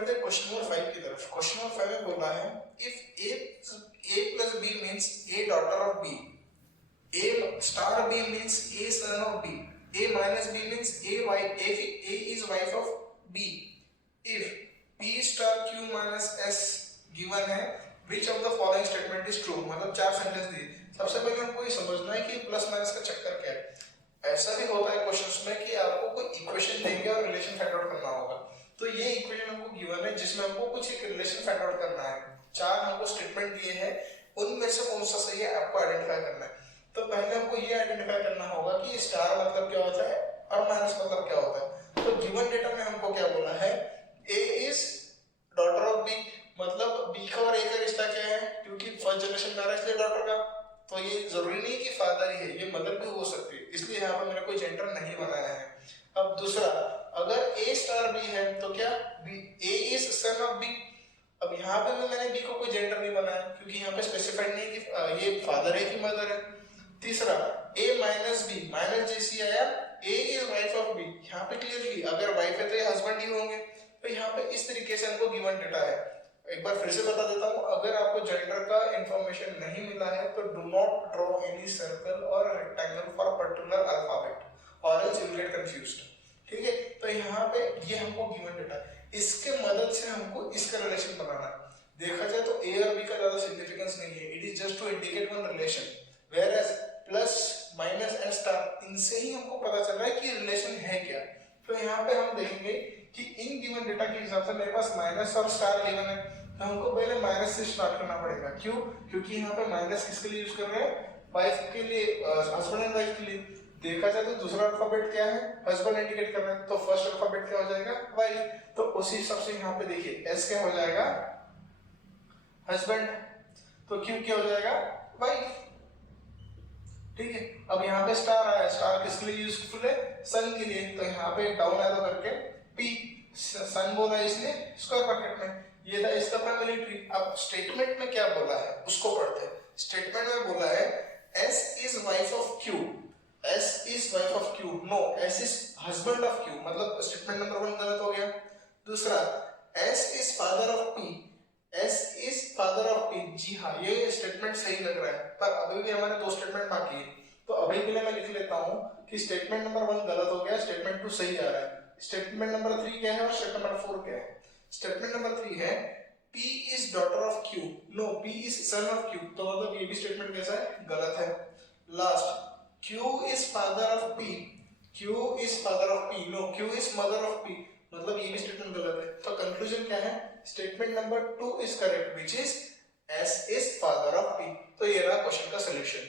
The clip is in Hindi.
बढ़ते हैं क्वेश्चन नंबर 5 की तरफ। क्वेश्चन नंबर 5 में बोला है if a plus b means a daughter of b, a star b means a son of b, a minus b means a is wife of b, if p star q minus s given है, which of the following statement is true। मतलब 4 सेंटेंस दिए। सबसे पहले हमको ये समझना है कि प्लस माइनस का चक्कर क्या है। ऐसा भी होता है क्वेश्चंस में कि आपको कोई इक्वेशन देंगे और रिलेशन फाइंड आउट करना होगा। तो ये इक्वेशन हमको गिवन है जिसमें हमको कुछ एक रिलेशन फाइंड आउट करना है। 4 हमको स्टेटमेंट दिए हैं, उनमें से कौन सा सही है आपको आइडेंटिफाई करना है। तो पहले हमको ये आइडेंटिफाई करना होगा कि स्टार मतलब क्या होता है और माइनस मतलब क्या होता है। तो गिवन डेटा में हमको क्या बोला है, ए इज डॉटर ऑफ बी, मतलब बी का और ए का रिश्ता क्या है, क्योंकि फर्स्ट जनरेशन में आ रहा है इसलिए डॉटर का। तो ये जरूरी नहीं कि फादर ही है, ये मदर भी हो सकती है, इसलिए यहाँ पर मैंने कोई जेंडर नहीं बनाया है। अब दूसरा, अगर ए स्टार बी है तो क्या B A is son of B. अब यहाँ पे भी मैंने बी को कोई जेंडर नहीं बनाया क्योंकि यहाँ पे स्पेसिफाइड नहीं कि ये फादर है कि मदर है। तीसरा, ए माइनस बी, माइनस जैसी आया, ए इज वाइफ ऑफ बी, यहाँ पे क्लियरली अगर वाइफ है तो ये हस्बैंड ही होंगे। तो यहाँ पे इस तरीके से हमको गिवन डेटा है। एक बार फिर से बता देता हूँ, अगर आपको जेंडर का इंफॉर्मेशन नहीं मिला है तो do not draw any circle और रेक्टेंगल फॉर पर्टिकुलर अल्फाबेट और else you will get confused. ठीक है, तो यहाँ पे ये हमको गिवन डेटा है, इसके मदद से हमको इसका रिलेशन बनाना है। देखा जाए तो ए और बी का ज्यादा सिग्निफिकेंस नहीं है, it is just to indicate one relation, where as plus minus and star इनसे ही हमको पता चल रहा है कि रिलेशन है क्या। तो यहाँ पे हम देखेंगे कि इन गिवन डेटा के हिसाब से मेरे पास माइनस और स्टार गिवन है, तो हमको पहले माइनस से स्टार्ट करना पड़ेगा। क्यों? क्योंकि यहाँ पे माइनस किसके लिए यूज कर रहे हैं, वाइफ के लिए, हस्बैंड एंड वाइफ के लिए। देखा जाए तो दूसरा अल्फाबेट क्या है, हस्बैंड इंडिकेट कर रहे हैं, तो फर्स्ट अल्फाबेट क्या हो जाएगा, वाइफ। तो उसी हिसाब से यहाँ पे देखिए एस क्या हो जाएगा, हस्बैंड, तो क्यू क्या हो जाएगा, वाइफ। ठीक है, अब यहाँ पे स्टार आया, स्टार किसके लिए यूजफुल है, सन के लिए, तो यहाँ पे डाउन एरो करके पी, सन बोला इसलिए स्क्वायर ब्रैकेट में, ये था इसका फैमिली ट्री। अब स्टेटमेंट में क्या बोला है उसको पढ़ते हैं। स्टेटमेंट में बोला है S is wife of Q, S is wife of Q, no S is husband of Q, मतलब स्टेटमेंट नंबर 1 गलत हो गया। दूसरा, S is father of P, S is father of P, जी हाँ ये स्टेटमेंट सही लग रहा है, पर अभी भी हमारे 2 स्टेटमेंट बाकी है। तो अभी के लिए मैं लिख लेता हूँ कि स्टेटमेंट नंबर 1 गलत हो गया, स्टेटमेंट 2 सही आ रहा है। स्टेटमेंट नंबर 3 क्या है और स्टेटमेंट नंबर 4 क्या है। स्टेटमेंट नंबर 3 है P is daughter of Q, no P is son of Q, तो मतलब ये भी स्टेटमेंट कैसा है, गलत है। Last, Q is father of P, Q is father of P, no Q is mother of P, मतलब ये भी स्टेटमेंट गलत है। तो कंक्लूजन क्या है, statement number 2 is correct, which is S is father of P। तो ये रहा क्वेश्चन का सॉल्यूशन।